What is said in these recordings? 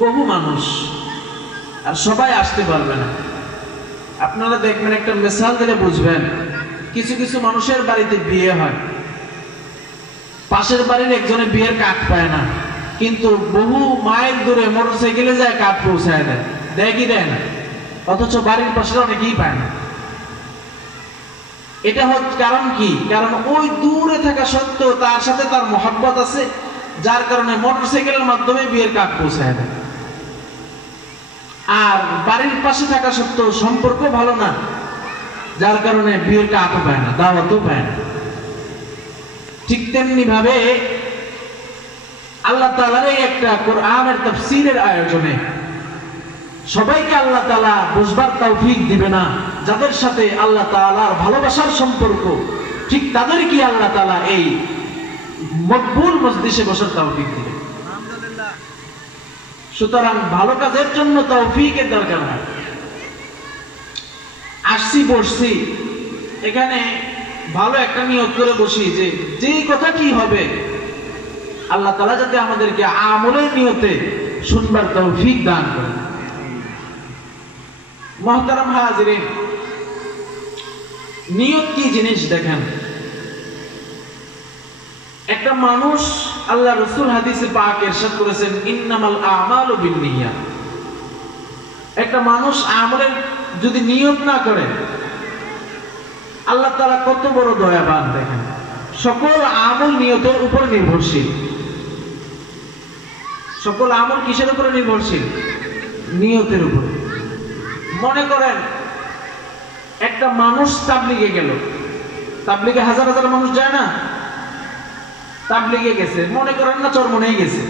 বহু মানুষ, আর সবাই আসতে পারবে না। আপনারা দেখবেন, একটা মিসাল দিলে বুঝবেন। কিছু কিছু মানুষের বাড়িতে বিয়ে হয়, পাশের বাড়ির একজনে বিয়ের কার্ড পায় না, কিন্তু বহু মাইল দূরে মোটরসাইকেলে যায় কার্ড পৌঁছায় দেয়। দেয় কি দেয় না? অথচ বাড়ির পাশের অনেকেই পায় না। এটা হচ্ছে কারণ কি? কারণ ওই দূরে থাকা সত্ত্বেও তার সাথে তার মহব্বত আছে, যার কারণে মোটরসাইকেলের মাধ্যমে বিয়ের কার্ড পৌঁছায় দেয়। আর বাড়ির পাশে থাকা সত্ত্বেও সম্পর্ক ভালো না, যার কারণে বিয়ের কার্ডও পায় না, দাওয়াতও পায় না। ঠিক তেমনি ভাবে আল্লাহ তাআলার এই একটা কোরআনের তাফসীরের আয়োজনে সবাইকে আল্লাহ তাআলা বুঝবার তৌফিক দিবে না। যাদের সাথে আল্লাহ তাআলার ভালোবাসার সম্পর্ক, ঠিক তাদেরকে আল্লাহ তাআলা এই মকবুল মজলিসে বসার তৌফিক দিবে। সুতরাং ভালো কাজের জন্য তৌফিকের দরকার হয়। আসছি, বসছি, এখানে ভালো একটা নিয়ত করে বসি যে যেই কথা কি হবে আল্লাহ তাআলা যাতে আমাদেরকে আমলের নিয়তে শুনবার তৌফিক দান করেন। মুহতারাম হাজিরিন, নিয়ত কি জিনিস দেখেন। একটা মানুষ, আল্লাহ রাসূল হাদিসে পাক ইরশাদ করেছেন, ইন্নামাল আমালু বিন্নিয়াত। একটা মানুষ আমলের যদি নিয়ত না করে, আল্লাহ তাআলা কত বড় দয়াবান দেখেন। সকল আমল নিয়তের উপর নির্ভরশীল। সকল আমল কিসের উপরে নির্ভরশীল? নিয়তের উপর। মনে করেন একটা মানুষ তাবলিগে গেল, তাবলিগে হাজার হাজার মানুষ যায় না? তাবলিগে গেছে, মনে করেন না চরমনাই গেছে,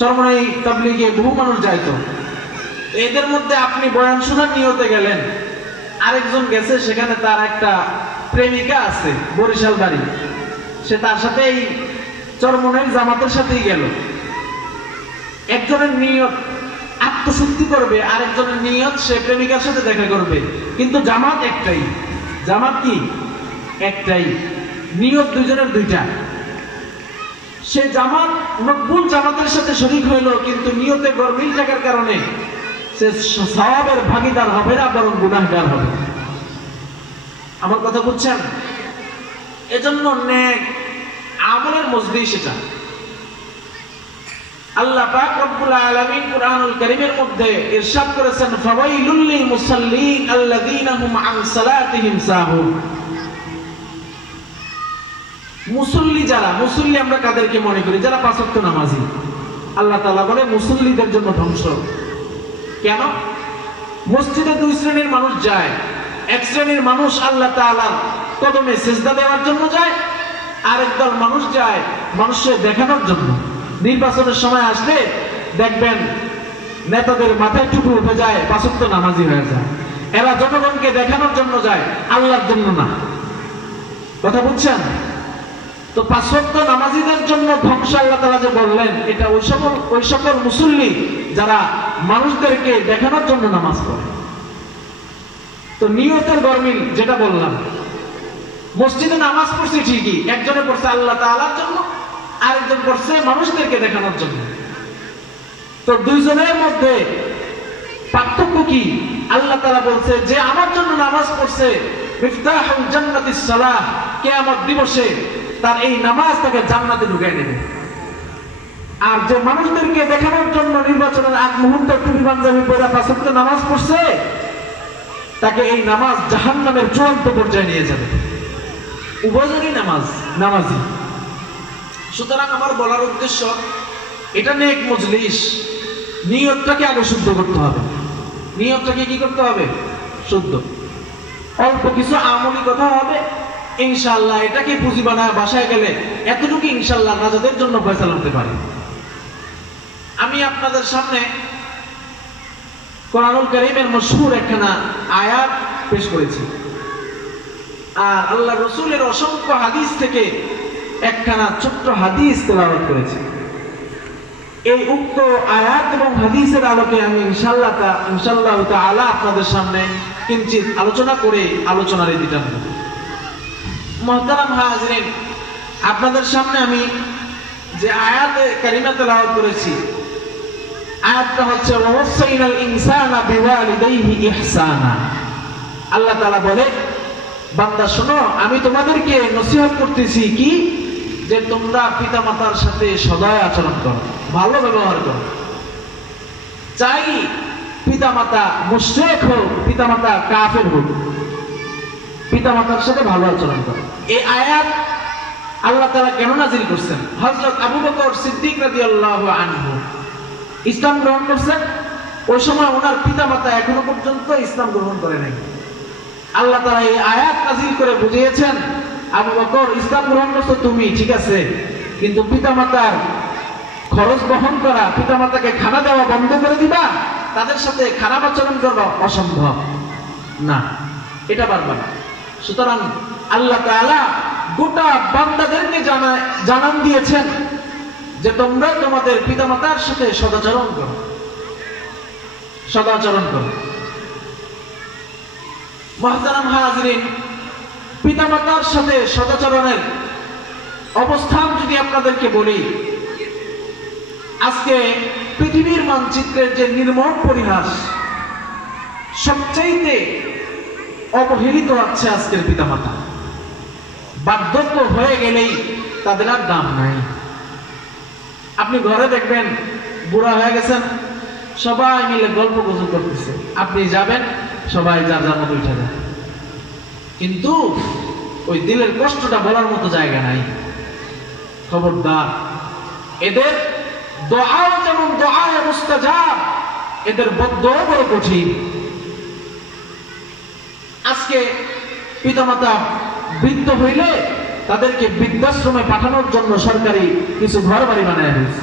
চরমনাই তাবলিগে বহু মানুষ যাইতো। এদের মধ্যে আপনি বয়ান শোনার নিয়তে গেলেন, আরেকজন গেছে, সেখানে তার একটা প্রেমিকা আছে, বরিশাল বাড়ি, সে তার সাথে এই চরমনাই জামাতের সাথেই গেল। একজনের নিয়ত আত্মশুদ্ধি করবে, আরেকজনের নিয়ত সে প্রেমিকার সাথে দেখা করবে, কিন্তু জামাত একটাই। জামাত কি? একটাই। নিয়ত দুইজনের দুইটা। সে জামাত মকবুল জামাতের সাথে শরীক হইল, কিন্তু নিয়তে গরমিল থাকার কারণে সে সওয়াবের ভাগীদার হবে না, বরং গুনাহগার হবে। আমার কথা বুঝছেন? এজন্য নেক আমলের মজলিস এটা। আল্লাহ পাক রব্বুল আলামিন কুরআনুল কারীমের মধ্যে ইরশাদ করেছেন, ফাওয়াইলুল লিল মুসাল্লিন আল্লাযীনা হুম আন সালাতিহিম সাহুন। মুসল্লি যারা, মুসল্লি আমরা কাদেরকে মনে করি? যারা পাঁচ ওয়াক্ত নামাজি। আল্লাহ তাআলা বলে মুসল্লিদের জন্য ধ্বংস। কেন? মসজিদে দুই শ্রেণীর মানুষ যায়। এক শ্রেণীর মানুষ আল্লাহ তাআলার কদমে সিজদা দেওয়ার জন্য যায়, আরেক দল মানুষ যায় মানুষকে দেখানোর জন্য। নির্বাচনের সময় আসলে দেখবেন নেতাদের মাথায় টুপি উঠে যায়, পাঁচ ওয়াক্ত নামাজি হয়ে যায়। এরা জনগণকে দেখানোর জন্য যায়, আল্লাহর জন্য না। কথা বুঝছেন তো? পাঁচ ওয়াক্ত নামাজিদের জন্য ধ্বংস আল্লাহ তাআলা যে বললেন, এটা ওই সকল মুসল্লি যারা মানুষদেরকে দেখানোর জন্য নামাজ পড়ে। তো নিয়তের গরমিল যেটা বললাম, মসজিদে নামাজ পড়ছে ঠিকই, একজনে পড়ছে আল্লাহ তাআলার জন্য, আরেকজন পড়ছে মানুষদেরকে দেখানোর জন্য। তো দুইজনের মধ্যে পার্থক্য কি? আল্লাহ তাআলা বলছে যে আমার জন্য নামাজ পড়ছে, মিফতাহুল জান্নাতিস সালাহ, কিয়ামত দিবসে তার এই নামাজ তাকে জান্নাতে ঢুকিয়ে দেবে। আর যে মানুষদেরকে দেখানোর জন্য নির্বাচনের আগ মুহূর্তে টুপি পাঞ্জাবি পরে পাঁচ ওয়াক্ত নামাজ পড়ছে, তাকে এই নামাজ জাহান্নামের চূড়ান্ত পর্যায়ে নিয়ে যাবে। উভয়জনই নামাজি। সুতরাং আমার বলার উদ্দেশ্য, এটা নেক মজলিস। নিয়তটাকে আগে শুদ্ধ করতে হবে। নিয়তটাকে কি করতে হবে? শুদ্ধ। অল্প কিছু আমলি কথা হবে, ইনশাআল্লাহ এটাকে পুঁজি বানায় বাসায় গেলে এতটুকু ইনশাআল্লাহ নাজাতের জন্য ফয়সালা হতে পারে। আমি আপনাদের সামনে কোরআনুল কারীমের মশহুর একখানা আয়াত পেশ করেছি, আর আল্লাহ রাসূলের অসংখ্য হাদিস থেকে একখানা ছোট্ট হাদিস তেলাওয়াত করেছি। এই উক্ত আয়াত এবং হাদিসের আলোকে আমি ইনশাআল্লাহ তাআলা আপনাদের সামনে কিঞ্চিত আলোচনা করে আলোচনার ইতি টানব। মুহতারাম হাজিরিন, আপনাদের সামনে আমি যে আয়াতে কারিমা তেলাওয়াত করেছি, আয়াতটা হচ্ছে ওয়াসাইনাল ইনসানা বিওয়ালিদাইহি ইহসানা। আল্লাহ তাআলা বলে, বান্দা শোনো, আমি তোমাদেরকে নসিহত করতেছি কি, যে তোমরা পিতামাতার সাথে সদয় আচরণ করো, ভালো ব্যবহার করো। চাই পিতামাতা মুশরিক হোক, পিতামাতা কাফের হোক, পিতামাতার সাথে ভালো আচরণ করো। এই আয়াত আল্লাহ তাআলা কেন নাযিল করছেন? হযরত আবু বকর সিদ্দিক রাদিয়াল্লাহু আনহু ইসলাম গ্রহণ করছেন। ওই সময় ওনার পিতামাতা এখনো পর্যন্ত ইসলাম গ্রহণ করে নাই। আল্লাহ তাআলা এই আয়াত নাযিল করে বুঝিয়েছেন, আবু বকর ইসলাম গ্রহণ করছো তুমি, ঠিক আছে, কিন্তু পিতামাতার খরচ বহন করা, পিতামাতাকে খানা দেওয়া বন্ধ করে দিবা, তাদের সাথে খারাপ আচরণ করবা, অসম্ভব না, এটা পারবা না। সুতরাং আল্লাহ তাআলা গোটা বান্দাদেরকে জানান দিয়েছেন যে তোমরা তোমাদের পিতামাতার সাথে সদাচরণ করো, সদাচরণ করো। মুহতারাম হাজিরিন, পিতামাতার সাথে সদাচরণের অবস্থান যদি আপনাদেরকে বলি, আজকে পৃথিবীর মানচিত্রের যে নির্মম পরিহাস, সবচাইতে অবহেলিত আছে আজকের পিতামাতা। বার্ধক্য হয়ে গেলেই তাদের আর দাম নাই। আপনি ঘরে দেখবেন বুড়া হয়ে গেছেন, সবাই মিলে গল্প গুজব করতেছে, আপনি যাবেন, সবাই যার যার মতো উঠে যায়, কিন্তু ওই দিলের কষ্টটা বলার মতো জায়গা নাই। খবরদার, এদের দোয়াও যেমন দোয়ায়ে মুস্তাজাব, এদের বদদোয়া বড় কঠিন। আজকে পিতামাতা বৃদ্ধ হইলে তাদেরকে বৃদ্ধাশ্রমে পাঠানোর জন্য সরকারি কিছু ঘর বাড়ি বানায় হয়েছে।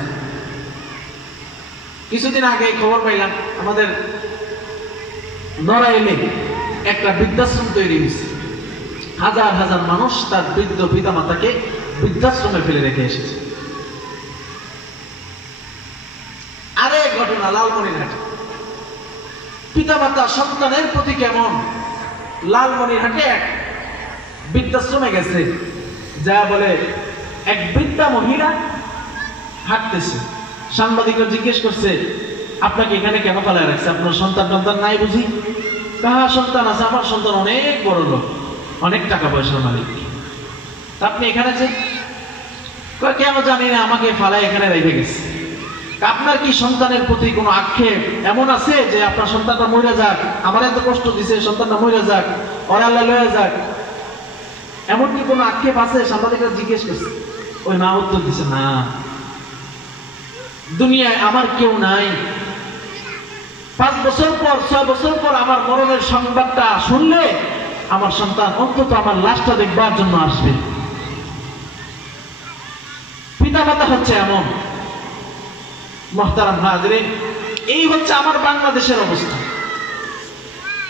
কিছুদিন আগে খবর পাইলাম আমাদের নড়াইলে একটা বৃদ্ধাশ্রম তৈরি হয়েছে। হাজার হাজার মানুষ তার বৃদ্ধ পিতামাতাকে বৃদ্ধাশ্রমে ফেলে রেখে এসেছে। আরেক ঘটনা লালমনিরহাটে, পিতামাতা সন্তানের প্রতি কেমন। লালমনিরহাটে এক বৃদ্ধাশ্রমে গেছে, যা বলে এক বৃদ্ধা মহিলা হাঁটতেছে, সাংবাদিকরা জিজ্ঞেস করছে, আপনাকে এখানে কেন ফেলায় রাখছে, আপনার সন্তান টন্তান নাই বুঝি? কাহা সন্তান আছে, আমার সন্তান অনেক বড় লোক, অনেক টাকা পয়সার মালিক, আপনি এখানে যে? কেন জানি না, আমাকে ফালায় এখানে রেখে গেছে। আপনার কি সন্তানের প্রতি কোনো আক্ষেপ এমন আছে যে আপনার সন্তানটা মরে যাক, আমার এত কষ্ট দিছে, সন্তানটা মরে যাক, ওরা আল্লাহ লয়ে যাক, এমন কি কোনো আক্ষেপ আছে? সাংবাদিকরা জিজ্ঞেস করছে। ওই মা উত্তর দিছে, না, দুনিয়ায় আমার কেউ নাই, 5 বছর পর 6 বছর পর আমার মরণের সংবাদটা শুনলে আমার সন্তান অন্তত আমার লাশটা দেখবার জন্য আসবে। পিতামাতা হচ্ছে এমন। মুহতারাম হাজিরিন, এই হচ্ছে আমার বাংলাদেশের অবস্থা।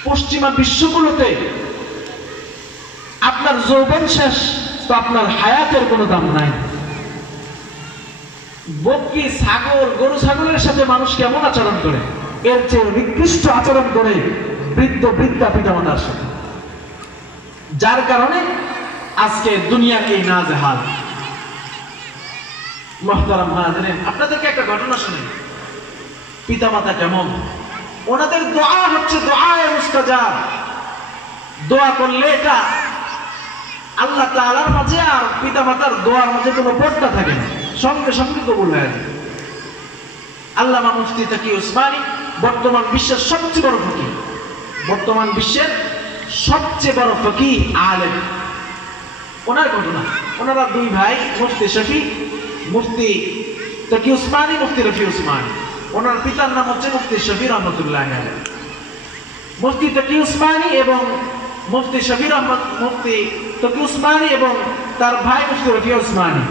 পশ্চিমা বিশ্বগুলোতে আপনার যৌবন শেষ তো আপনার হায়াতের কোনো দাম নাই। বকরি, ছাগল, গরু ছাগলের সাথে মানুষ কেমন আচরণ করে, এর চেয়ে নিকৃষ্ট আচরণ করে বৃদ্ধ বৃদ্ধা পিতামাতার সাথে, যার কারণে আজকে দুনিয়ার এই নাজেহাল। মুহতারাম হাজিরিন, আপনাদেরকে একটা ঘটনা শুনি, পিতামাতা কেমন, ওনাদের দোয়া হচ্ছে দোয়ায়ে মুস্তাজাব। দোয়া করলে এটা আল্লাহ তাআলার মাঝে আর পিতামাতার দোয়ার মাঝে কোনো পর্দা থাকে না, সঙ্গে সঙ্গে কবুল হয়ে যায়। আল্লামা মুফতি তাকি উসমানী বর্তমান বিশ্বের সবচেয়ে বড় ফকিহ, বর্তমান বিশ্বের সবচেয়ে বড় ফকিহ আলেম। ওনার ঘটনা, ওনারা 2 ভাই, মুফতি শফি, মুফতি তাকি উসমানী, মুফতি রফি উসমানী। ওনার পিতার নাম হচ্ছে মুফতি শফি রহমতুল্লাহ আলাইহি। মুফতি তাকি উসমানী এবং মুফতি শফি রহমত, মুফতি তাকি উসমানী এবং তার ভাই মুফতি রফি উসমানী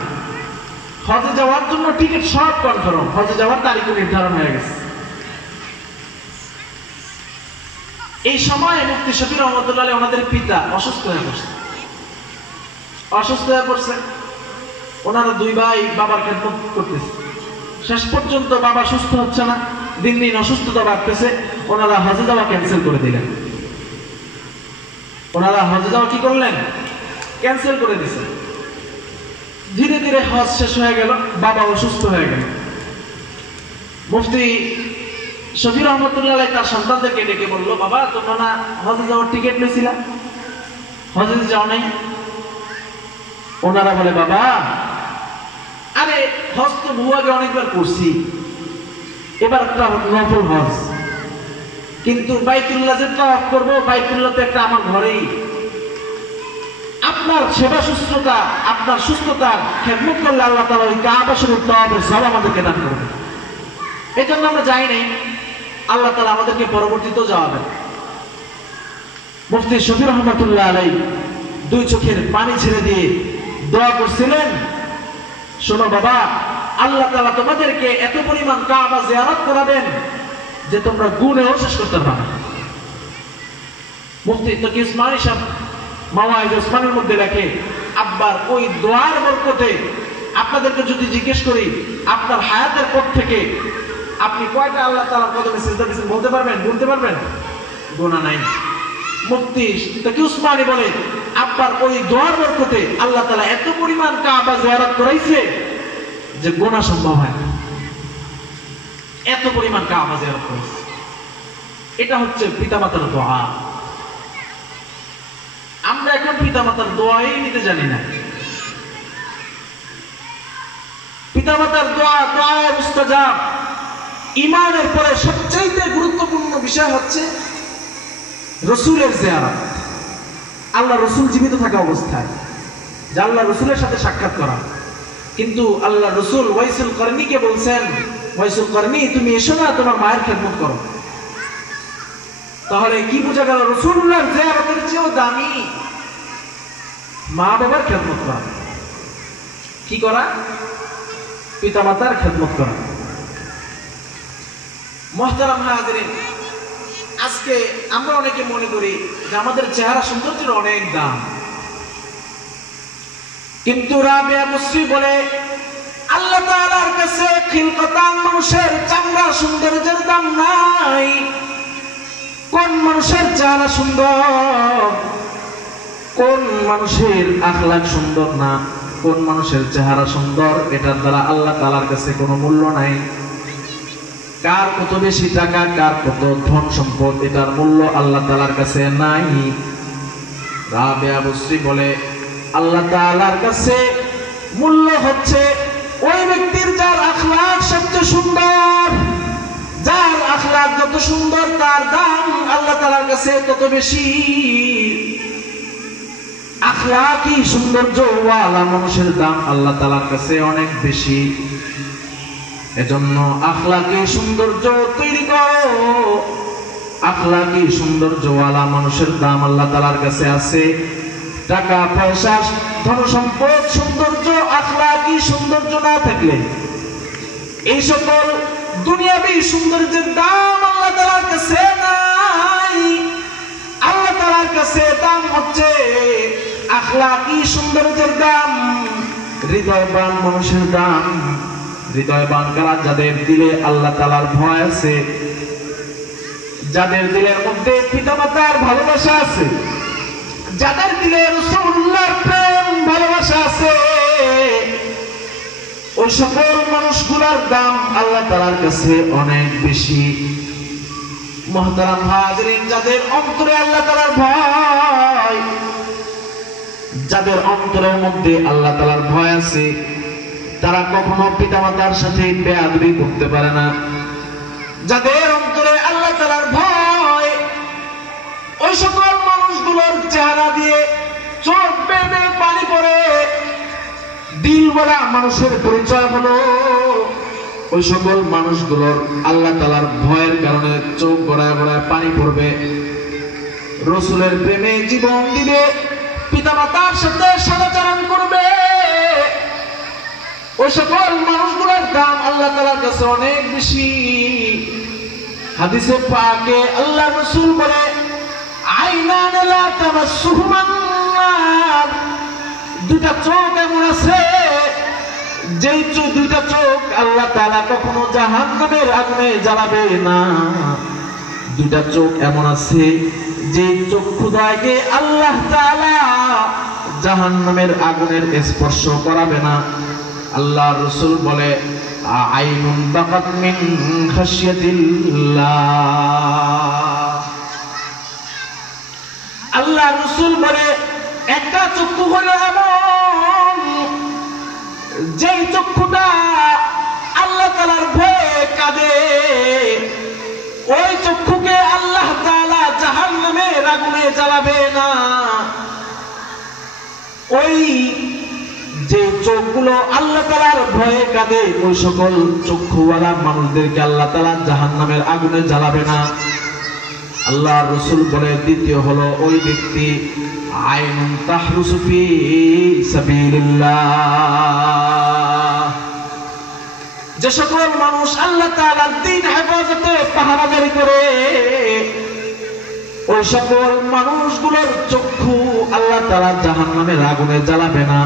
হজে যাওয়ার জন্য টিকিট সব কনফার্ম, হজে যাওয়ার তারিখ নির্ধারণ হয়ে গেছে। এই সময় মুফতি শফি রহমতুল্লাহ আলাইহি ওনাদের পিতা অসুস্থ হয়ে পড়ছে। অসুস্থ হয়ে পড়ছে, ওনারা 2 ভাই বাবার খেদমত করতেছে। শেষ পর্যন্ত বাবা সুস্থ হচ্ছে না, দিন দিন অসুস্থতা বাড়তেছে। ওনারা হজে যাওয়া ক্যান্সেল করে দিলেন। ওনারা হজে যাওয়া কি করলেন? ক্যান্সেল করে দিয়েছেন। ধীরে ধীরে হজ শেষ হয়ে গেল, বাবা অসুস্থ হয়ে গেল। মুফতি শফি রহমতুল্লাহ আলাইহি তার সন্তানদেরকে ডেকে বললো, বাবা তোমরা না হজে যাওয়ার টিকিট নিয়েছিলা, হজে যাও নাই? ওনারা বলে, বাবা আরে হজ তো বহু আগে অনেকবার করছি, এবার একটা নফল হজ, কিন্তু বাইতুল্লাহ যে তাওয়াফ করবো, বাইতুল্লাহ তো একটা আমার ঘরেই। আপনার সেবা সুস্থতা, আপনার সুস্থতার খেদমত করলে আল্লাহ তাআলা ওই কাবা শরীফ তাওয়াফের সব আমাদেরকে দান করবে। এই জন্য আমরা যাই নাই, আল্লাহ তাআলা আমাদেরকে পরবর্তীতেও যাওয়াবেন। মুফতি শফি রহমতুল্লাহ আলাইহি দুই চোখের পানি ছেড়ে দিয়ে দোয়া করছিলেন, শোনো বাবা, আল্লাহ তাআলা তোমাদেরকে এত পরিমাণ কাবা জিয়ারত করাবেন যে তোমরা গুণেও শেষ করতে পারবে না। মুফতি তকি উসমানী সাহেব মাওয়াইজ উসমানের মধ্যে লেখে, আব্বার ওই দোয়ার বরকতে আপনাদেরকে যদি জিজ্ঞেস করি আপনার হায়াতের পর থেকে আপনি কয়টা আল্লাহ তাআলার কদমে সিজদা দিয়েছেন বলতে পারবেন? বলতে পারবেন? গোনা নাই। মুফতি তকি উসমানী বলে, আব্বার ওই দোয়ার বরকতে আল্লাহ তাআলা এত পরিমাণ কাবা জিয়ারত করাইছে যে গোনা সম্ভব হয় না, এত পরিমাণ কাবা জিয়ারত করাইছে। এটা হচ্ছে পিতামাতার দোয়া। আমরা এখন পিতামাতার দোয়াই নিতে জানি না। পিতামাতার দোয়া দোয়ায়ে মুস্তাজাব। ঈমানের পরে সবচেয়ে গুরুত্বপূর্ণ বিষয় হচ্ছে রাসূলের জিয়ারত। আল্লাহ রাসূল জীবিত থাকা অবস্থায় যে আল্লাহ রাসূলের সাথে সাক্ষাৎ করা। কিন্তু আল্লাহ রাসূল ওয়াইসুল করনীকে বলছেন, ওয়াইসুল করনী তুমি এসো না, তোমার মায়ের খেদমত করো। তাহলে কি বোঝা গেল? রাসূলুল্লাহর জিয়ারতের চেয়েও দামি মা বাবার খেদমত করা। কি করা? পিতামাতার খেদমত করা। মুহতারাম হাজিরিন, আজকে আমরা অনেকে মনে করি যে আমাদের চেহারা সৌন্দর্যের অনেক দাম, কিন্তু রাবিয়া মুসরি বলে আল্লাহ তাআলার কাছে খিলকতান মানুষের চামড়া সৌন্দর্যের দাম নাই। কোন মানুষের চেহারা সুন্দর, কোন মানুষের আখলাক সুন্দর না, কোন মানুষের চেহারা সুন্দর, এটার দ্বারা আল্লাহ তাআলার কাছে কোনো মূল্য নাই। কার কত বেশি টাকা, কার কত ধন সম্পদ, এটার মূল্য আল্লাহ তাআলার কাছে নাই। রাবিয়া মুসরি বলে আল্লাহ তাআলার কাছে মূল্য হচ্ছে ওই ব্যক্তির যার আখলাক সবচেয়ে সুন্দর। যার আখলাক যত সুন্দর তার দাম আল্লাহ তাআলার কাছে তত বেশি। আখলাকি সৌন্দর্যওয়ালা মানুষের দাম আল্লাহ তাআলার কাছে অনেক বেশি। এজন্য আখলাকি সৌন্দর্য তৈরি করো। আখলাকি সৌন্দর্যওয়ালা মানুষের দাম আল্লাহ তাআলার কাছে আছে। টাকা পয়সা ধন সম্পদ সৌন্দর্য আখলাকি সৌন্দর্য না থাকলে এই সকল দুনিয়াবি সৌন্দর্যের দাম আল্লাহ তাআলার কাছে নাই। আল্লাহ তাআলার কাছে দাম হচ্ছে আখলাকি সৌন্দর্যের দাম, হৃদয়বান মানুষের দাম। হৃদয়বান কারা? যাদের দিলে আল্লাহ তাআলার ভয় আছে, যাদের দিলের মধ্যে পিতামাতার ভালোবাসা আছে, যাদের দিলে রাসূলুল্লাহর প্রেম ভালোবাসা আছে, ওই সকল মানুষগুলোর দাম আল্লাহ তাআলার কাছে অনেক বেশি। মুহতারাম হাজিরিন, যাদের অন্তরে আল্লাহ তাআলার ভয়, যাদের অন্তরের মধ্যে আল্লাহ তাআলার ভয় আছে, তারা কখনো পিতামাতার সাথে বেয়াদবি করতে পারে না। যাদের অন্তরে আল্লাহ তাআলার ভয়, ওই সকল মানুষগুলোর চেহারা দিয়ে চোখ বেয়ে পানি পড়ে। দিল বলা মানুষের পরিচয় হলো ওই সকল মানুষগুলোর আল্লাহ তাআলার ভয়ের কারণে চোখ গড়ায় গড়ায় পানি পড়বে, রাসূলের প্রেমে জীবন দিবে, পিতামাতার সাথে সদাচরণ করবে। ওই সকল মানুষগুলোর দাম আল্লাহ তাআলার কাছে অনেক বেশি। হাদিসে পাকে আল্লাহ রাসূল বলে, আইনান লা তামাসসুহুমান নার, দুইটা চোখ এমন আছে যেই দুইটা চোখ আল্লাহ তাআলা কখনো জাহান্নামের আগুনে জ্বালাবে না। দুইটা চোখ এমন আছে যে চক্ষু দ্বয়কে আল্লাহ তাআলা জাহান্নামের আগুনের স্পর্শ করাবে না। আল্লাহ রাসূল বলে আইনুন বাকাত মিন খাশিয়াতিল্লাহ। আল্লাহ রাসূল বলে একটা চক্ষু হলো এমন যেই চক্ষুটা আল্লাহ তাআলার ভয়ে কাঁদে, ওই চক্ষুকে আল্লাহ তাআলা জাহান্নামের আগুনে জ্বালাবে না। ওই যে চোখগুলো আল্লাহ তাআলার ভয়ে কাঁদে, ওই সকল চক্ষুওয়ালা মানুষদেরকে আল্লাহ তাআলা জাহান্নামের আগুনে জ্বালাবে না। আল্লাহ রাসূল বলে দ্বিতীয় হলো ওই ব্যক্তি আইনুন তাহরুসু ফি সাবিলিল্লাহ। যে সকল মানুষ আল্লাহ তাআলার দ্বীন হেফাজতে পাহারাদারি করে, ওই সকল মানুষগুলোর চক্ষু আল্লাহ তাআলা জাহান্নামের আগুনে জ্বালাবে না।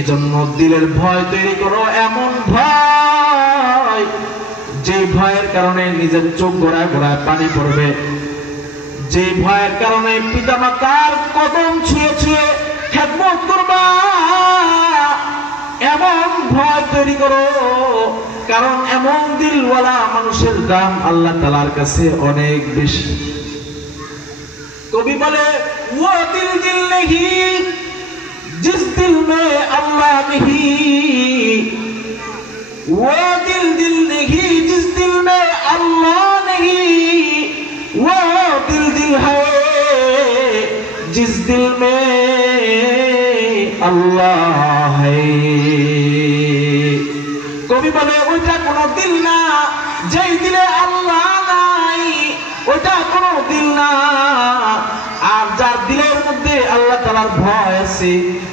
এজন্য দিলের ভয় তৈরি করো, এমন ভয় যে ভয়ের কারণে নিজের চোখ গোড়ায় গোড়ায় পানি পড়বে, যে ভয়ের কারণে পিতামাতার কদম ছুঁয়ে ছুঁয়ে খেদমত করবা, এমন ভয় তৈরি করো। কারণ এমন দিলওয়ালা মানুষের দাম আল্লাহ তাআলার কাছে অনেক বেশি। কবি বলে वो दिल दिल नहीं जिस दिल में अल्लाह नहीं, वो दिल दिल नहीं जिस दिल में अल्लाह नहीं, वो दिल दिल है जिस दिल में अल्लाह है। কবি বলে ওইটা কোনো দিল না যেই দিলে আল্লাহ নাই, ওইটা কোনো দিল না। আর যার দিলের মধ্যে আল্লাহ তাআলার ভয় আছে,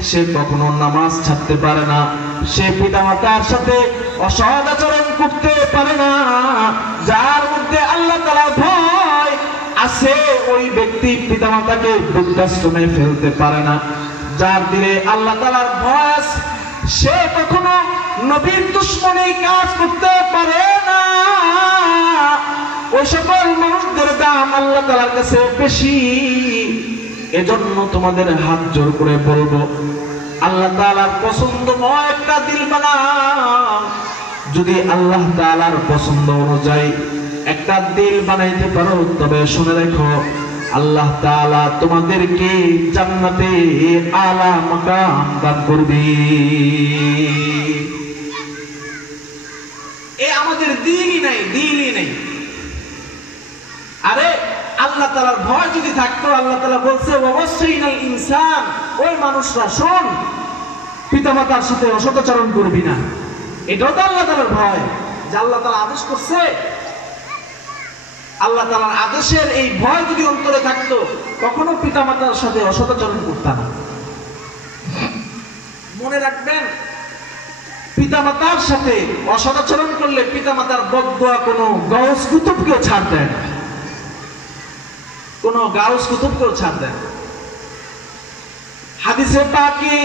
সে কখনো নামাজ ছাড়তে পারে না, সে পিতামাতার সাথে অসৎ আচরণ করতে পারে না। যার মধ্যে আল্লাহ তাআলার ভয় আছে, ওই ব্যক্তি পিতামাতাকে বৃদ্ধাশ্রমে ফেলতে পারে না। যার দিলে আল্লাহ তাআলার ভয় আছে, সে কখনো নবীর দুশমনী কাজ করতে পারে না। ওই সকল মানুষদের দাম আল্লাহ তাআলার কাছে বেশি। এজন্য তোমাদের হাত জোর করে বলবো, আল্লাহ তাআলার পছন্দময় একটা দিল বানাও। যদি আল্লাহ তাআলার পছন্দ অনুযায়ী একটা দিল বানাইতে পারো, তবে শুনে রেখো আল্লাহ তাআলা তোমাদেরকে জান্নাতে আলা মাকাম দান করবে। এ আমাদের দিলই নাই, দিলই নাই। আরে আল্লাহ তাআলার ভয় যদি থাকতো, আল্লাহ তাআলা বলছে ওয়াসাইনাল ইনসান, ওই মানুষরা শোন, পিতামাতার সাথে অসদাচরণ করবি না। এটাও তো আল্লাহ তাআলার ভয়, যে আল্লাহ তাআলা আদেশ করছে। আল্লাহ তাআলার আদেশের এই ভয় যদি অন্তরে থাকতো, কখনো পিতামাতার সাথে অসদাচরণ করতাম না। মনে রাখবেন, পিতামাতার সাথে অসদাচরণ করলে পিতামাতার বদদোয়া কোনো গাউস কুতুবকেও ছাড় দেয় না, কোনো গাউস কুতুবকেও ছাড় দেয় না। হাদিসে পাকে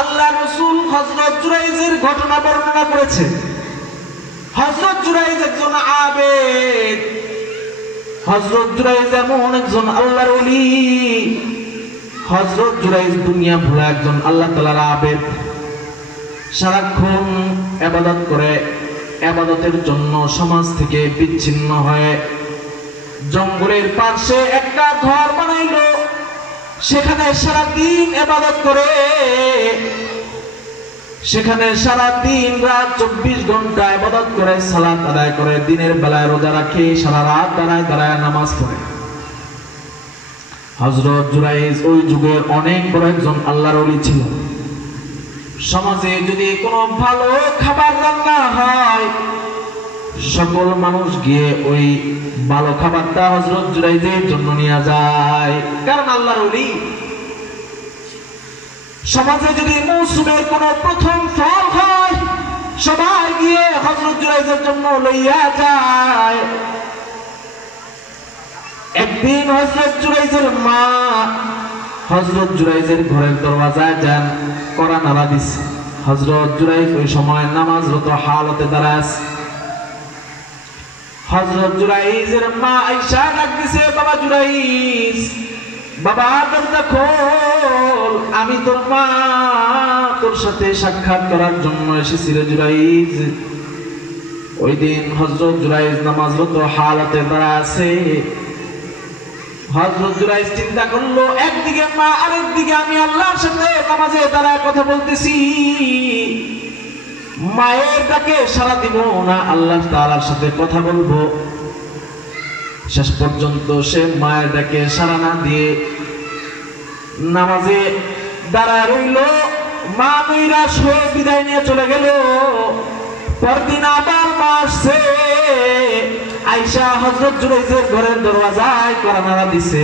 আল্লাহ রাসূল হযরত জুরাইজের ঘটনা বর্ণনা করেছে। হযরত জুরাইজ একজন আবেদ, হযরত জুরাইজ এমন একজন আল্লাহর ওলি। হযরত জুরাইজ দুনিয়া ভোলা একজন আল্লাহ তাআলার আবেদ। সারাক্ষণ ইবাদত করে, ইবাদতের জন্য সমাজ থেকে বিচ্ছিন্ন হয়ে জঙ্গলের পাশে একটা ঘর বানাইলো, সেখানে সারা দিন ইবাদত করে, সেখানে সারা দিন রাত 24 ঘন্টা ইবাদত করে, সালাত আদায় করে, দিনের বেলায় রোজা রাখে, সারা রাত দাঁড়ায় দাঁড়ায় নামাজ পড়ে। হযরত জুরাইজ ওই যুগের অনেক বড় একজন আল্লাহর ওলি ছিল। সমাজে যদি কোনো ভালো খাবার রান্না হয়, সকল মানুষ গিয়ে ওই ভালো খাবারটা হযরত জুরাইজের জন্য নিয়ে যায়, কারণ আল্লাহর ওলি। সমাজে যদি মৌসুমের কোন প্রথম ফল হয়, সবাই গিয়ে হযরত জুরাইজের জন্য লইয়া যায়। একদিন হযরত জুরাইজের মা হযরত জুরাইজের ঘরের দরওয়াজায় যান, কড়া নাড়া দিছে। হযরত জুরাইজ ওই সময় নামাজরত হালতে দাঁড়ায় আছে। হযরত জুরাইজের মা আয়েশা ডাক দিছে, বাবা জুরাইজ, বাবা দরজা খোল। আমি তোর মা তোর সাথে সাক্ষাৎ করার জন্য এসেছি রে জুরাইজ। ওই দিন হযরত জুরাইজ নামাজরত হালাতে দাঁড়া আছে। হযরত জুরাইজ চিন্তা করলো, একদিকে মা আর একদিকে আমি আল্লাহর সাথে নামাজে দাঁড়ায় কথা বলতেছি, মায়ের ডাকে সাড়া দিব না আল্লাহ তাআলার সাথে কথা বলবো। শেষ পর্যন্ত সে মায়ের ডাকে সাড়া না দিয়ে নামাজে দাঁড়ায় রইল। মা নৈরাশ হয়ে বিদায় নিয়ে চলে গেল। পরদিন আবার মা আসছে, আয়েশা হযরত জুরাইজের ঘরের দরওয়াজায় কড়া নাড়া দিছে।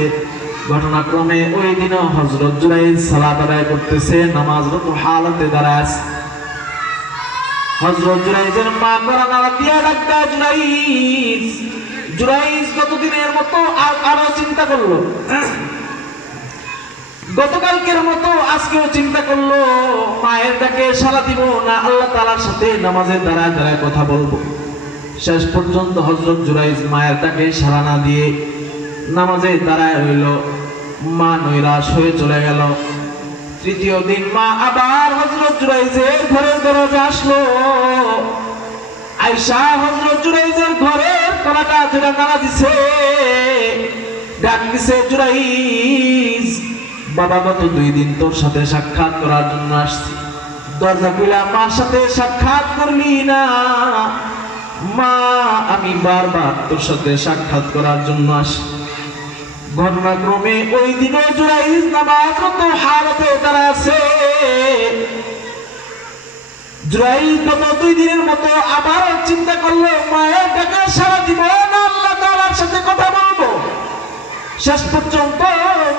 ঘটনাক্রমে ওই দিনও হযরত জুরাইজ সালাত আদায় করতেছে, নামাজরত হালাতে দাঁড়ায় আছে। হযরত জুরাইজের মা কড়া নাড়া দিয়ে ডাক দেয়, জুরাইজ। জুরাইজ গতদিনের মতো আরো চিন্তা করলো, গতকালকের মতো আজকেও চিন্তা করলো, মায়ের ডাকে সাড়া দিব না আল্লাহ তাআলার সাথে নামাজে দাঁড়ায় দাঁড়ায় কথা বলবো। শেষ পর্যন্ত হযরত জুরাইজ মায়ের ডাকে সাড়া না দিয়ে নামাজে দাঁড়ায় রইল। মা নৈরাশ হয়ে চলে গেল। তৃতীয় দিন মা আবার হযরত জুরাইজের ঘরের দরজা আসলো। আয়েশা হযরত জুরাইজের ঘরের কড়াটা ধরে নাড়া দিছে, ডাক দিছে, জুরাইজ বাবা গত 2 দিন তোর সাথে সাক্ষাৎ করার জন্য আসছি, দরজা খুলে আমার সাথে সাক্ষাৎ করলি না। মা আমি বারবার তোর সাথে সাক্ষাৎ করার জন্য আসি। ঘটনাক্রমে ওই দিনও জুরাইজ নামাজরত হালাতে দাঁড়ায় আছে। জুরাইজ গত 2 দিনের মতো আবার চিন্তা করলো, মায়ের ডাকে সাড়া দিব না আল্লাহ তাআলার সাথে কথা বলবো। শেষ পর্যন্ত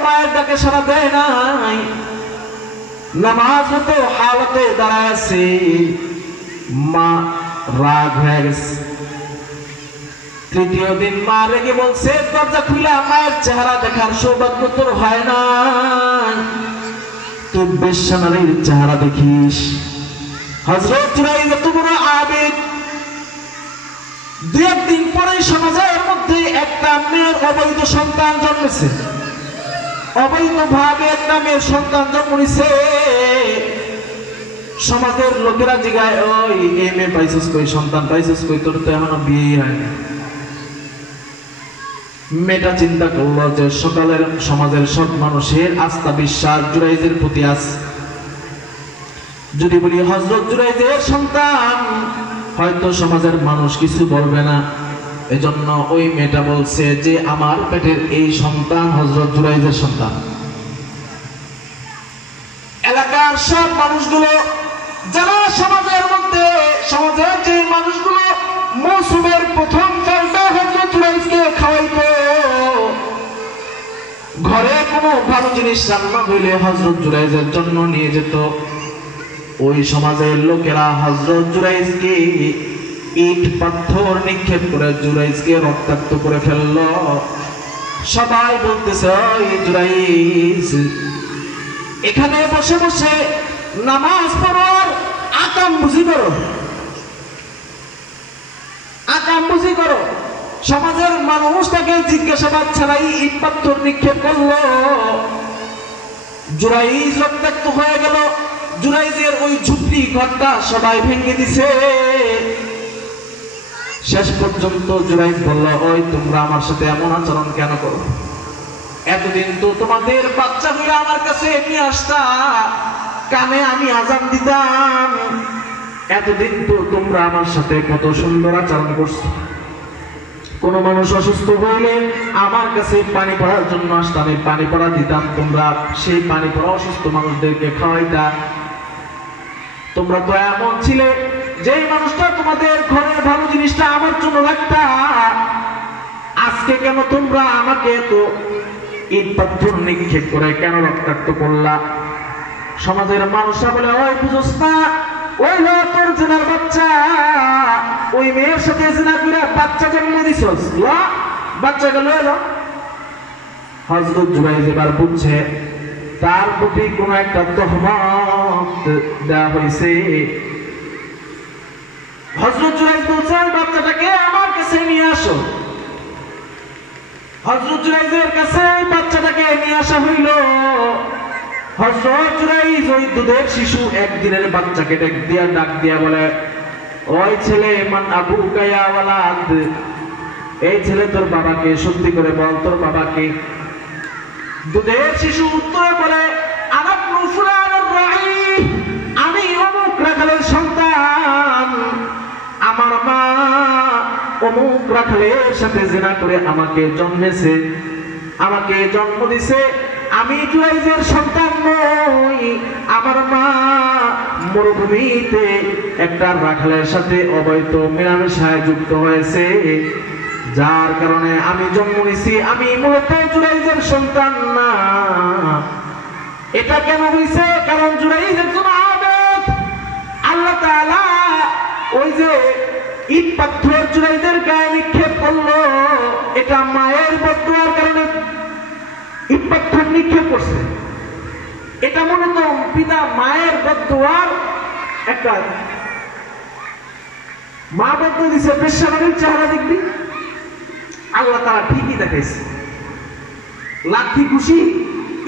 মায়ের ডাকে সাড়া দেয় নাই, নামাজরত হালাতে দাঁড়ায় আছে। মা রাগ হয়ে গেছে। তৃতীয় দিন মা রেগে বলছে, দরজা খুলে মায়ের চেহারা দেখার সৌভাগ্য তোর হয় না, তুই বেশ্যা নারীর চেহারা দেখিস। হযরত জুরাইজ এত বড় আবেদ, 2 দিন পরে সমাজের মধ্যে একটা মেয়ের অবৈধ সন্তান জন্মেছে, অবৈধভাবে একটা মেয়ের সন্তান জন্ম নিছে। সমাজের লোকেরা জিগায়, ওই এই মেয়ে পাইছিস কই, সন্তান পাইছিস কই, তোর তো এখনো বিয়ে হয় না। মেয়েটা চিন্তা করলো যে সকালের সমাজের সব মানুষের আস্থা বিশ্বাস জুরাইজের প্রতি আছে, যদি বলি হযরত জুরাইজের সন্তান হয়তো সমাজের মানুষ কিছু বলবে না। এজন্য ওই মেয়েটা বলছে যে আমার পেটের এই সন্তান হযরত জুরাইজের সন্তান। এলাকার সব মানুষগুলো যারা সমাজের মধ্যে, সমাজের যে মানুষগুলো মৌসুমের প্রথম ফলটা হযরত জুরাইজকে খাওয়াইতো, ঘরে কোনো ভালো জিনিস রান্না হইলে হযরত জুরাইজের জন্য নিয়ে যেত। ওই সমাজের লোকেরা হযরত জুরাইজকে ইট পাথর নিক্ষেপ করে জুরাইজকে রক্তাক্ত করে ফেলল। সবাই বলতেছে, ওই জুরাইজ এখানে বসে বসে নামাজ পড়ার আকাম বুঝি করো, আকাম বুঝি করো। সমাজের মানুষ তাকে জিজ্ঞাসাবাদ ছাড়াই ইট পাথর নিক্ষেপ করলো। জুরাইজ রক্তাক্ত হয়ে গেল। জুরাইজের ওই ঝুপড়ি ঘরটা সবাই ভেঙে দিছে। শেষ পর্যন্ত জুরাইজ বলল, ওই তোমরা আমার সাথে এমন আচরণ কেন করো? এতদিন তো তোমাদের বাচ্চা হয়ে আমার কাছে নিয়ে আসতা, কানে আমি আজান দিতাম, এতদিন তো তোমরা আমার সাথে কত সুন্দর আচরণ করছো। কোন মানুষ অসুস্থ হইলে আমার কাছে পানি পড়ার জন্য আসতাম, আমি পানি পড়া দিতাম, তোমরা সেই পানি পড়া অসুস্থ মানুষদেরকে খাওয়াইতা। তোমরা তো এমন ছিলে যেই মানুষটা তোমাদের ঘরের ভালো জিনিসটা আমার জন্য রাখতা। আজকে কেন তোমরা আমাকে তো ইট পাথর নিক্ষেপ করে কেন রক্তাক্ত করলা? সমাজের মানুষরা বলে, ওই বুঝোস না, ওই হলো তোর জেনার বাচ্চা, ওই মেয়ের সাথে জেনা করে বাচ্চা জন্ম দিছস, বাচ্চা গেল এলো। হযরত জুরাইজ এবার বুঝছে তার প্রতি কোন একটা তহমত দেওয়া হয়েছে। হযরত জুরাইজ বলছে, বাচ্চাটাকে আমার কাছে নিয়ে আসো। হযরত জুরাইজের কাছে বাচ্চাটাকে নিয়ে আসা হইল। হযরত জুরাইজ ওই দুধের শিশু একদিনের বাচ্চাকে ডাক দিয়া বলে, ওই ছেলে, মান আবুকা ইয়া ওয়ালাদ, এই ছেলে তোর বাবাকে, সত্যি করে বল তোর বাবাকে। দুধের শিশু উত্তরে বলে, আনা ইবনু ফুলানুর রাঈ, আমি অমুক রাখালের সন্তান, আমার মা অমুক রাখালের সাথে জিনা করে আমাকে জন্মেছে, আমাকে জন্ম দিছে, আমি জুরাইজের সন্তান নই, আমার মা মরুভূমিতে একটা রাখালের সাথে অবৈধ মেলামেশায় যুক্ত হয়েছে, যার কারণে আমি জন্ম নিছি, আমি মূলত জুরাইজের সন্তান না। এটা কেন হইছে? কারণ জুরাইজ একজন আবেদ। আল্লাহ তাআলা ওই যে ইট পাথর জুরাইজের গায়ে নিক্ষেপ করলো, এটা মায়ের বদদুয়ার কারণে ইট পাথর নিক্ষেপ করছে। এটা মূলত পিতা মায়ের বদদুয়ার একটা, মা বদদুয়া দিছে পেশাবের চেহারা দেখবি, আল্লাহ তাআলা ঠিকই দেখাইছে, লাঠি ঘুষি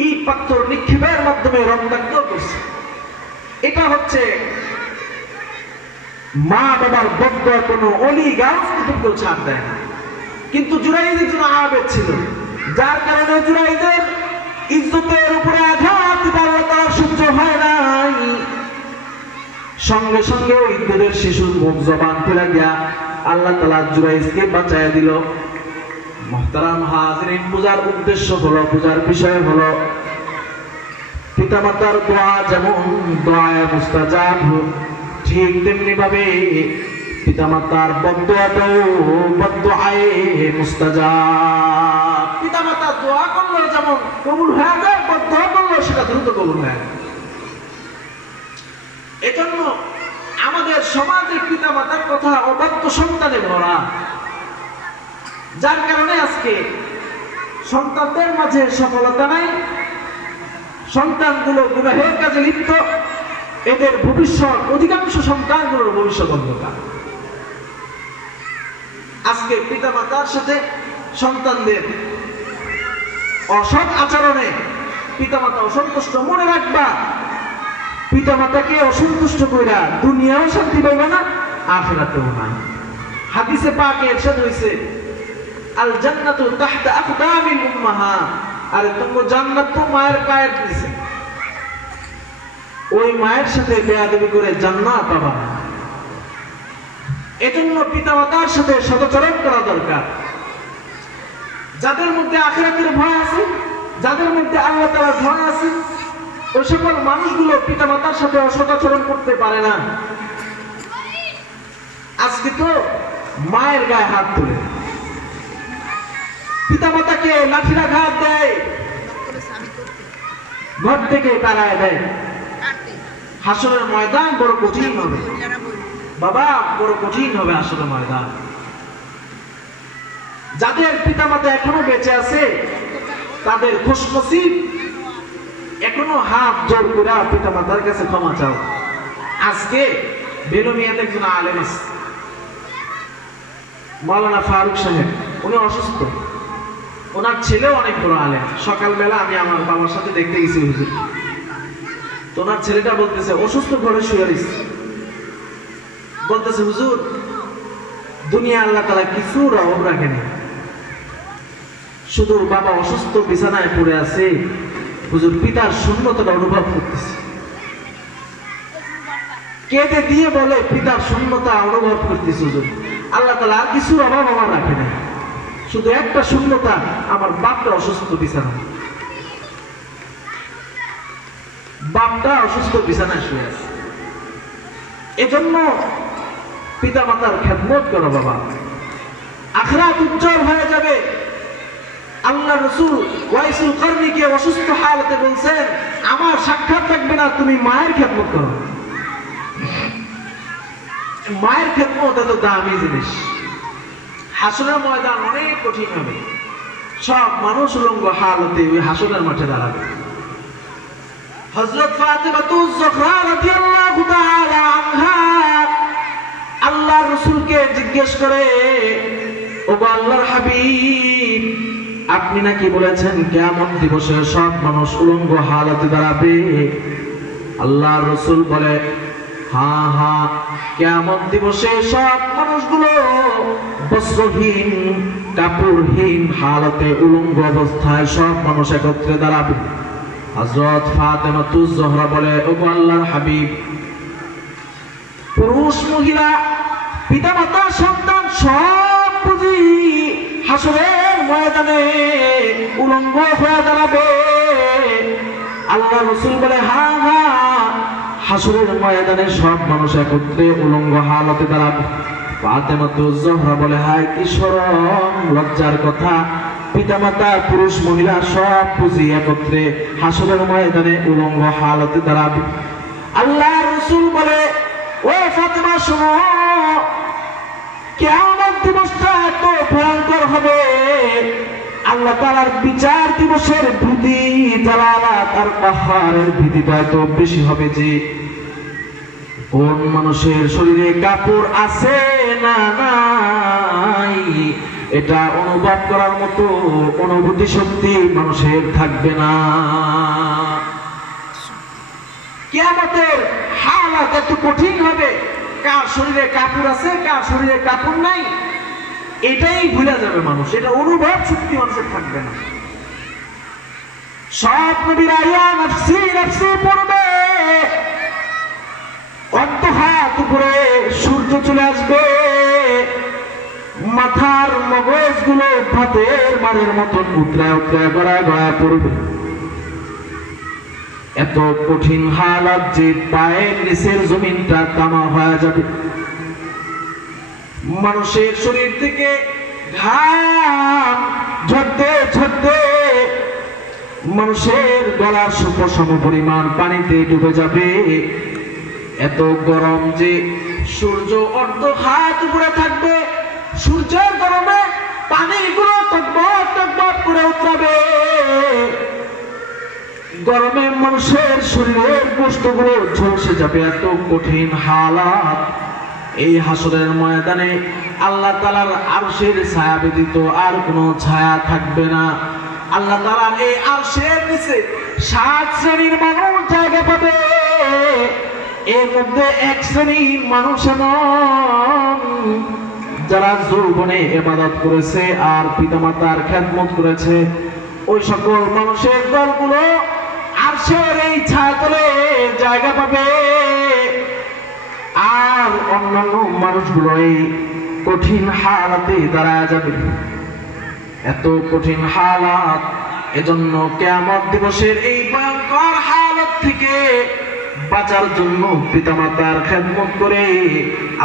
ইট পাথর নিক্ষেপের মাধ্যমে রক্তাক্ত করছে। এটা হচ্ছে মা বাবার বদদুয়া, কোনো অলি গাছ কিন্তু ছাড় দেয় না। কিন্তু জুরাইজ একজন আবেদ ছিল, যার কারণে জুরাইজের ইজ্জতের উপরে আঘাত আল্লাহ তাআলা সহ্য হয় নাই। সঙ্গে সঙ্গে ওই দুধের শিশুর মুখ জবান খুলে গিয়া আল্লাহ তাআলা জুরাইজকে বাঁচায় দিল। মুহতারাম হাজিরিন, পূজার উদ্দেশ্য হলো, পূজার বিষয় হলো পিতামাতার দোয়া যেমন দোয়ায়ে মুস্তাজাব, ঠিক তেমনি ভাবে পিতামাতার বদদুয়াটাও বদদুআয়ে মুস্তাজাব। পিতামাতা দোয়া করলে যেমন কবুল হয়ে যায়, বদদুয়া করলে সেটা দ্রুত কবুল হয়ে যায়। এজন্য আমাদের সমাজে পিতামাতার কথা অবাধ্য সন্তানে ভরা, যার কারণে আজকে সন্তানদের মাঝে সফলতা নাই, সন্তানগুলো গুনাহের কাজে লিপ্ত, এদের ভবিষ্যৎ, অধিকাংশ সন্তানগুলোর ভবিষ্যৎ অন্ধকার। আজকে পিতামাতার সাথে সন্তানদের অসৎ আচরণে পিতামাতা অসন্তুষ্ট। মনে রাখবা, পিতামাতাকে অসন্তুষ্ট কইরা দুনিয়াও শান্তি পাইবে না, আখিরাতেও না। হাদিসে পাকে ইরশাদ হইছে, আল জান্নাতু তাহতা আকদামিল উম্মাহাত, আরে তোমরা জান্নাত তো মায়ের পায়ের নিচে। ওই মায়ের সাথে বেয়াদবি করে জান্নাত পাবা না। এজন্য পিতামাতার সাথে সদাচরণ করা দরকার। যাদের মধ্যে আখিরাতের ভয় আছে, যাদের মধ্যে আল্লাহ তাআলার ভয় আছে, ওই সকল মানুষগুলো পিতামাতার সাথে অসদাচরণ করতে পারে না। আজকে তো মায়ের গায়ে হাত তুলে, পিতামাতাকে লাঠির আঘাত দেয়, ঘর থেকে তাড়ায় দেয়। হাসরের ময়দান বড় কঠিন হবে বাবা, বড় কঠিন হবে হাসরের ময়দান। যাদের পিতামাতা এখনো বেঁচে আছে তাদের খুশনসিব, এখনো হাত জোর করে পিতামাতার কাছে ক্ষমা চাও। আজকে বেনুমিয়াতে একজন আলেম আছে, মাওলানা ফারুক সাহেব, উনি অসুস্থ, ওনার ছেলেও অনেক বড় আলেম। সকালবেলা আমি আমার বাবার সাথে দেখতে গেছি হুজুর, তো ওনার ছেলেটা বলতেছে, অসুস্থ ঘরে শুয়ে রয়েছে, বলতেছে হুজুর দুনিয়া আল্লাহ তাআলা কিছু রহম রাখেনি, শুধু বাবা অসুস্থ বিছানায় পড়ে আছে, হুজুর পিতার শূন্যতাটা অনুভব করতেছে। কেঁদে দিয়ে বলে পিতার শূন্যতা অনুভব করতেছে হুজুর, আল্লাহ তাআলা আর কিছু অভাব আমার রাখে নাই, শুধু একটা শূন্যতা, আমার বাপটা অসুস্থ বিছানায়, বাপটা অসুস্থ বিছানায় শুয়ে আছে। এজন্য পিতা মাতার খেদমত করো বাবা, আখিরাত উজ্জ্বল হয়ে যাবে। আল্লাহ রাসূল ওয়াইসুল কারনীকে অসুস্থ হালতে বলছেন, আমার সাক্ষাৎ থাকবে না, তুমি মায়ের খেদমত করো। মায়ের খেদমত এত দামি জিনিস। হাসরের ময়দান অনেক কঠিন হবে, সব মানুষ উলঙ্গ হালতে ওই হাসরের মাঠে দাঁড়াবে। হযরত ফাতিমাতুজ জোহরা রাদিয়াল্লাহু তাআলা আনহা আল্লাহর রাসূলকে জিজ্ঞেস করে, ওগো আল্লাহর হাবিব, আপনি নাকি বলেছেন কিয়ামত দিবসে সব মানুষ উলঙ্গ হালতে দাঁড়াবে। আল্লাহর রাসূল বলে, হ্যাঁ হ্যাঁ, কিয়ামত দিবসে সব মানুষগুলো বস্ত্রহীন কাপড়হীন হালতে উলঙ্গ অবস্থায় সব মানুষ একত্রে দাঁড়াবে। হযরত ফাতেমাতুজ জোহরা বলে, ওগো আল্লাহর হাবিব, পুরুষ মহিলা পিতামাতা সন্তান সব বুঝি হাসরের ময়দানে উলঙ্গ হয়ে দাঁড়াবে? আল্লাহর রাসূল বলে, হ্যাঁ হ্যাঁ, হাসরের ময়দানে সব মানুষ একত্রে উলঙ্গ হালতে দাঁড়াবে। ফাতেমাতুজ জোহরা বলে, হায় কি শরম লজ্জার কথা, পিতামাতা পুরুষ মহিলা সব বুঝি একত্রে হাসরের ময়দানে উলঙ্গ হালতে দাঁড়াবে। আল্লাহর রাসূল বলে, ও ফাতেমা শোনো, কিয়ামত দিবসটা এত ভয়ঙ্কর হবে, আল্লাহ তাআলার বিচার দিবসের ভীতি, জালালাত আর কাহারের ভীতিটা এত বেশি হবে যে কোন মানুষের শরীরে কাপড় আছে না নাই এটা অনুভব করার মতো অনুভূতি শক্তি মানুষের থাকবে না। কিয়ামতের হালাত এত কঠিন হবে, কার শরীরে কাপড় আছে কার শরীরে কাপড় নাই এটাই ভুলে যাবে মানুষ, এটা অনুভব শক্তি মানুষের থাকবে না। সব নবীরা ইয়া নাফসি নাফসি পড়বে, অন্তহাত উপরে সূর্য চলে আসবে, মাথার মগজগুলো ভাতের মারের মতন উতরায় উতরায় গড়ায় গড়ায় পড়বে। এত কঠিন হালাত যে পায়ের নিচের জমিনটা তামা হয়ে যাবে, মানুষের শরীর থেকে ঘাম ঝরতে ঝরতে মানুষের গলার সম পরিমাণ পানিতে ডুবে যাবে। এত গরম যে সূর্য অর্ধ হাত উপরে থাকবে, সূর্যের গরমে পানিগুলো টকবক টকবক করে উতরাবে, গরমে মানুষের শরীরের গোশতগুলো ঝলসে যাবে। এত কঠিন হালাত এই হাসরের ময়দানে আল্লাহ তাআলার আরশের ছায়া ব্যতীত আর কোনো ছায়া থাকবে না। আল্লাহ তাআলার এই আরশের নিচে 7 শ্রেণীর মানুষ জায়গা পাবে, এর মধ্যে এক শ্রেণীর মানুষ এমন যারা যৌবনে ইবাদত করেছে আর পিতামাতার খেদমত করেছে, ওই সকল মানুষের দলগুলো আরশের এই ছায়াতলে জায়গা পাবে, আর অন্যান্য মানুষগুলো এই কঠিন হালাতে দাঁড়ায় যাবে। এত কঠিন হালাত, এজন্য কিয়ামত দিবসের এই ভয়ঙ্কর হালত থেকে বাঁচার জন্য পিতামাতার খেদমত করে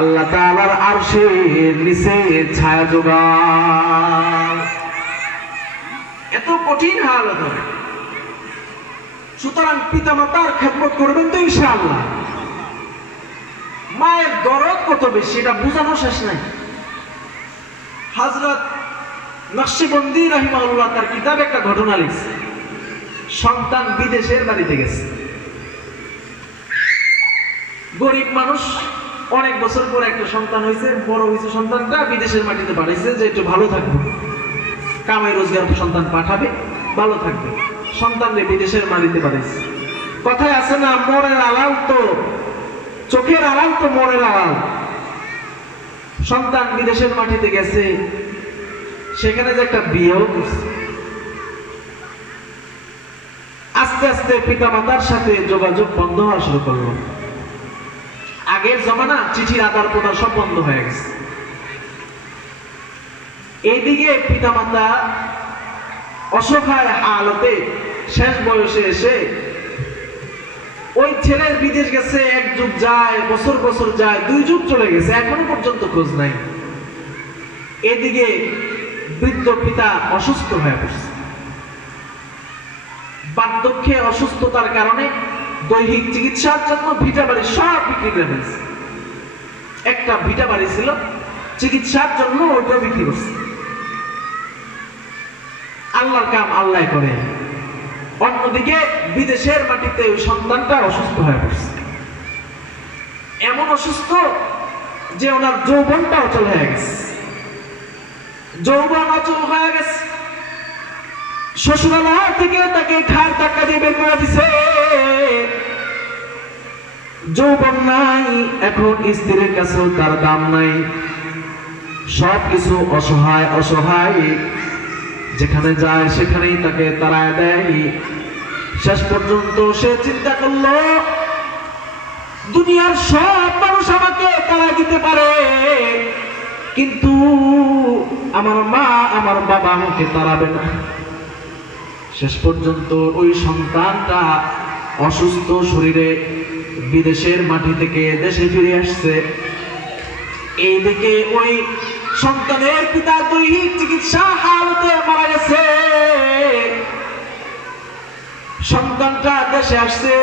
আল্লাহ তাআলার আরশের নিচে ছায়া জোগায়। এত কঠিন হালত হবে, সুতরাং পিতামাতার খেদমত করবেন তো ইনশাআল্লাহ। মায়ের দরদ কত বেশি এটা বোঝানো শেষ নাই। হযরত নকশবন্দি রাহিমাহুল্লাহ তার কিতাবে একটা ঘটনা লিখছে। সন্তান বিদেশের বাড়িতে গেছে, গরিব মানুষ, অনেক বছর পর একটা সন্তান হয়েছে, বড় হয়েছে, সন্তানটা বিদেশের মাটিতে পাঠাইছে যে একটু ভালো থাকবে, কামাই রোজগার সন্তান পাঠাবে, ভালো থাকবে, সন্তানকে বিদেশের মাটিতে পাঠাইছে। কথায় আছে না, মনের আড়াল তো চোখের আড়াল তো মনের আড়াল। সন্তান বিদেশের মাটিতে গেছে, সেখানে যে একটা বিয়েও করছে। আস্তে আস্তে পিতামাতার সাথে যোগাযোগ বন্ধ হওয়া শুরু করলো। আগের জমানা চিঠির আদান প্রদান সব বন্ধ হয়ে গেছে। এইদিকে পিতামাতা অসহায় হালতে শেষ বয়সে এসে, ওই ছেলের বিদেশ গেছে, 1 যুগ যায়, বছর বছর যায়, 2 যুগ চলে গেছে, এখনো পর্যন্ত খোঁজ নাই। এদিকে বৃদ্ধ পিতা অসুস্থ হয়ে পড়ছে। বার্ধক্যে অসুস্থতার কারণে দৈহিক চিকিৎসার জন্য ভিটা বাড়ি সব বিক্রি করে ফেলছে। একটা ভিটা বাড়ি ছিল, চিকিৎসার জন্য ওইটা বিক্রি করছে। আল্লাহর কাম আল্লাহ করে। অন্যদিকে বিদেশের মাটিতে ওই সন্তানটা অসুস্থ হয়ে পড়ছে, এমন অসুস্থ যে ওনার যৌবনটা অচল হয়ে গেছে। যৌবন অচল হয়ে গেছে, শ্বশুরালয় থেকে তাকে ঘাড় ধাক্কা দিয়ে বের করে দিছে। যৌবন নাই, এখন স্ত্রীর কাছেও তার দাম নাই, সবকিছু অসহায় অসহায়, যেখানে যায় সেখানেই তাকে তাড়ায় দেয়। শেষ পর্যন্ত সে চিন্তা করলো, দুনিয়ার সব মানুষ আমাকে তাড়া দিতে পারে, কিন্তু আমার মা আমার বাবা আমাকে তাড়াবে না। শেষ পর্যন্ত ওই সন্তানটা অসুস্থ শরীরে বিদেশের মাটি থেকে দেশে ফিরে আসছে। এইদিকে ওই সন্তানের পিতা দৈহিক চিকিৎসা হালতে মারা গেছে। সন্তানটা দেশে আসছে,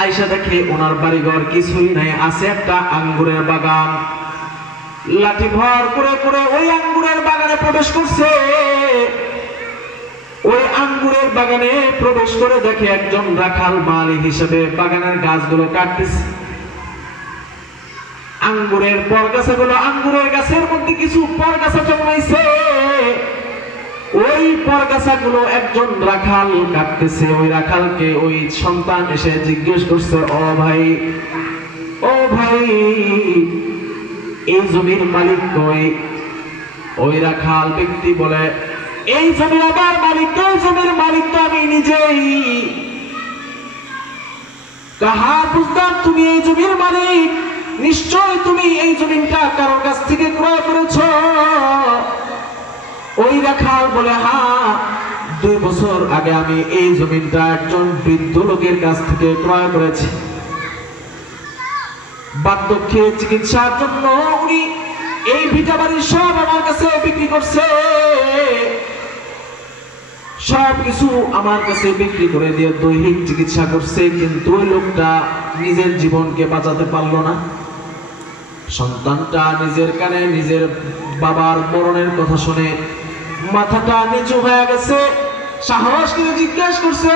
আয়সা দেখে ওনার বাড়িঘর কিছুই নাই, আছে একটা আঙ্গুরের বাগান। লাঠি ভর করে করে ওই আঙ্গুরের বাগানে প্রবেশ করছে। ওই আঙ্গুরের বাগানে প্রবেশ করে দেখে একজন রাখাল মালিক হিসেবে বাগানের গাছগুলো কাটতেছে। আঙ্গুরের পরগাছাগুলো, আঙ্গুরের গাছের মধ্যে কিছু পরগাছা জন্মাইছে। ওই পরগাছাগুলো একজন রাখাল কাটতেছে। ওই রাখালকে ওই সন্তান এসে জিজ্ঞেস করছে, ও ভাই, ও ভাই, এই জমির মালিক কই? ওই রাখাল ব্যক্তি বলে, এই জমি আমার মালিক, এই জমির মালিক তো আমি নিজেই। কাহা বুঝলাম তুমি এই জমির মালিক, নিশ্চয় তুমি এই জমিটা কারোর কাছ থেকে ক্রয় করেছ। ওই রাখাল বলে, হ্যাঁ, 2 বছর আগে আমি এই জমিটা একজন বৃদ্ধ লোকের কাছ থেকে ক্রয় করেছি। বার্ধক্যে চিকিৎসার জন্য উনি এই ভিটা বাড়ি সব আমার কাছে বিক্রি করছে। সবকিছু আমার কাছে বিক্রি করে দিয়ে দৈহিক চিকিৎসা করছে, কিন্তু ওই লোকটা নিজের জীবনকে বাঁচাতে পারলো না। সন্তানটা নিজের কানে নিজের বাবার মরণের কথা শুনে মাথাটা নিচু হয়ে গেছে। সাহস করে জিজ্ঞেস করছে,